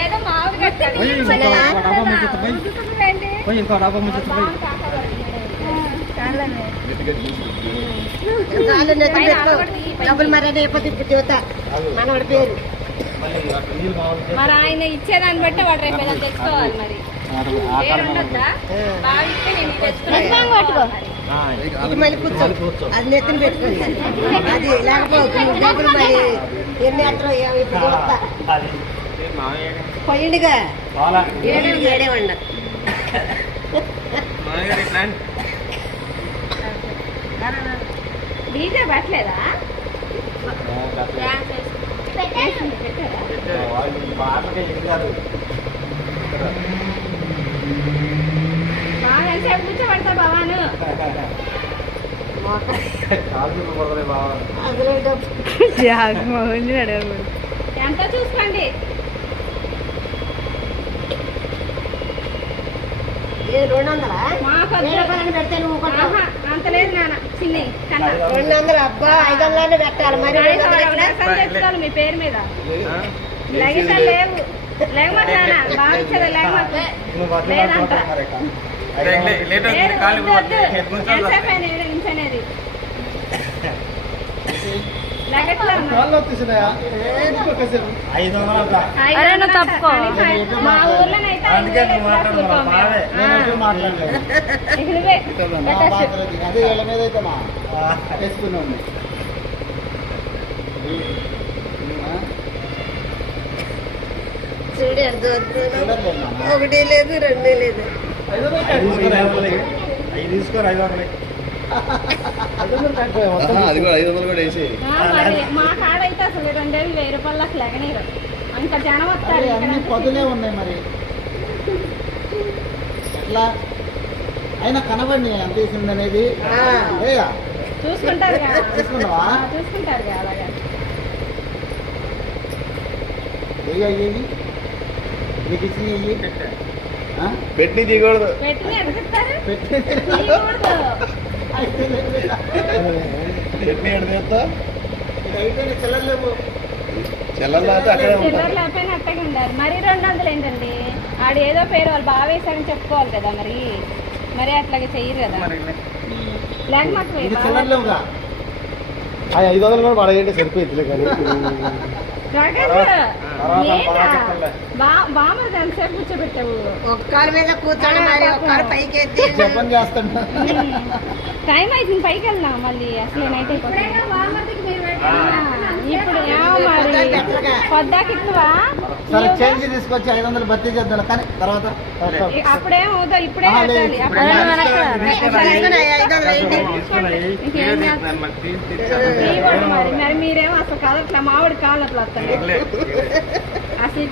ఏదో మామూలుగా ఇంకో డబ్బా ముందు డబ్బులు మరి అయిపోతే ఇప్పుడు చూస్తా మనవాడి పేరు మరి ఆయన ఇచ్చేదాన్ని బట్టి వాడు రేపు ఏదైనా తెచ్చుకోవాలి. మరి పేరు ఉండొద్దా? బాగా ఇస్తే నేను తెచ్చుకోవాలి. మళ్ళీ కూర్చో అది నెత్తిన పెట్టుకోండి. అది లేకపోతే డబ్బులు మరి ఎన్ని ఎత్తరో ఇప్పుడు చూస్తా పోయిండిగా ఏడే వండ డీజే పెట్టలేదా? బాగా ఎంతసేపు కూర్చోబడతా బావాను. ఎంత చూసుకోండి. అంత లేదు నాన్న చిన్న 200 అబ్బా 500 పెట్టాలి మరి తెచ్చుకోవాలి మీ పేరు మీద. లగేజ్ లేవు లేకపోతే నాన్న బాగా ఇచ్చేది లేకపోతే లేదంట. నించనేది తప్పుకో. మా ఊర్లోనైతే చూడు ఒకటి లేదు 2 లేదు. మా కాడైతే అసలు 2,000 రూపాయలు అసలు ఎగనీరు. అంత జనం వస్తారు. పొద్దునే ఉన్నాయి మరి ఎట్లా అయినా కనబడి ఎంత వేసింది అనేది చూసుకుంటారు చూసుకున్నావా? చూసుకుంటారు అలాగా. అయ్యేవి మీకు ఇచ్చి పెట్టి దిగకూడదు. పెట్టి ఎడుగుతారు పెట్టి ఎడతా అయిపోయిన చెల్లలేవు చెల్లెలు అక్కడే చిల్లర లేకపోయినా అట్టగా ఉండాలి. మరి 200 ఏంటండి? ఆడు ఏదో పేరు వాళ్ళు బాగా వేసాడని చెప్పుకోవాలి కదా. మరి మరి అట్లాగే చెయ్యరు కదా. లేకపోతే 500 కూడా పడగంటే సరిపోయింది కానీ బామది ఎంతసేపు కూర్చోబెట్టావు? ఒక్కరి మీద కూర్చోండి మరి ఒక్కరు పైకి ఎత్తి జపం చేస్తాను. టైం అవుతుంది పైకి వెళ్దాం మళ్ళీ. అసలు నైట్ అయిపోతుంది. ఇప్పుడు పొద్దాకి ఎక్కువ సరే చేంజ్ తీసుకొచ్చి 500 భర్తీ చేద్దాం కానీ తర్వాత అప్పుడేం అవుతావు. ఇప్పుడే కట్టాలి. మరి మీరేమో అసలు కాదు అట్లా మామిడి కాళ్ళు అట్లా వస్తాయి అసలు.